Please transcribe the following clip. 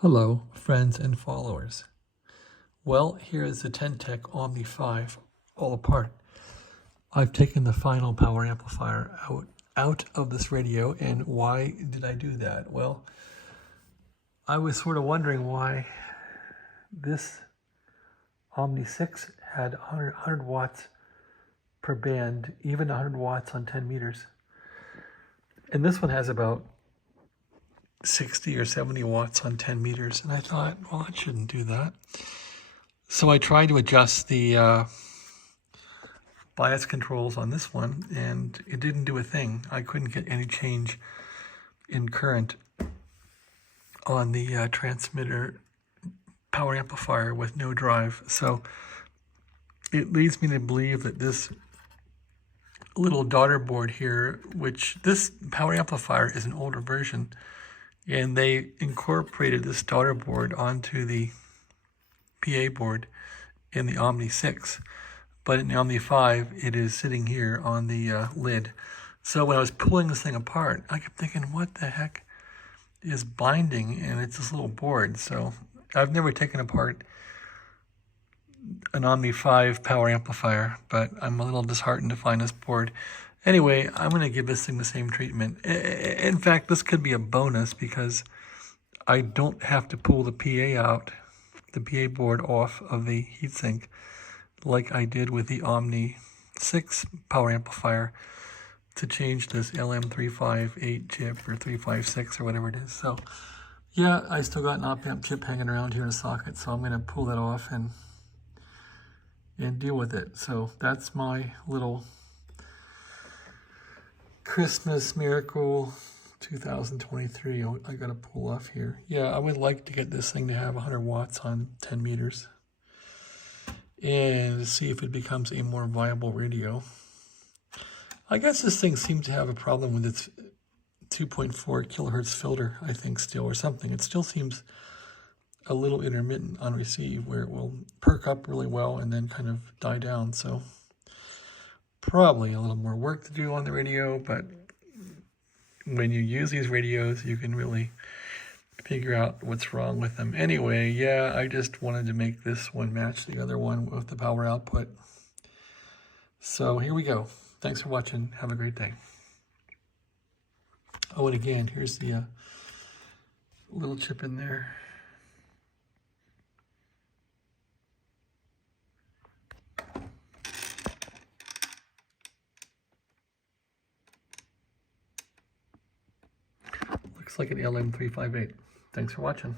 Hello, friends and followers. Well, here is the Tec Omni 5 all apart. I've taken the final power amplifier out of this radio, and why did I do that? Well, I was sort of wondering why this Omni 6 had 100 watts per band, even 100 watts on 10 meters. And this one has about 60 or 70 watts on 10 meters. And I thought, well, it shouldn't do that. So I tried to adjust the bias controls on this one, and it didn't do a thing. I couldn't get any change in current on the transmitter power amplifier with no drive. So it leads me to believe that this little daughter board here, which this power amplifier is an older version, and they incorporated this daughter board onto the PA board in the Omni 6. But in the Omni 5, it is sitting here on the lid. So when I was pulling this thing apart, I kept thinking, what the heck is binding? And it's this little board. So I've never taken apart an Omni 5 power amplifier, but I'm a little disheartened to find this board. Anyway, I'm going to give this thing the same treatment. In fact, this could be a bonus because I don't have to pull the PA out, the PA board off of the heatsink like I did with the Omni 6 power amplifier to change this LM358 chip or 356 or whatever it is. So yeah, I still got an OPamp chip hanging around here in a socket, so I'm going to pull that off and deal with it. So that's my little Christmas miracle 2023 I got to pull off here. Yeah, I would like to get this thing to have 100 watts on 10 meters and see if it becomes a more viable radio. I guess this thing seems to have a problem with its 2.4 kilohertz filter, I think, still, or something. It still seems a little intermittent on receive, where it will perk up really well and then kind of die down. So probably a little more work to do on the radio, but when you use these radios, you can really figure out what's wrong with them. Anyway, yeah, I just wanted to make this one match the other one with the power output. So here we go. Thanks for watching. Have a great day. Oh, and again, here's the little chip in there. Looks like an LM358. Thanks for watching.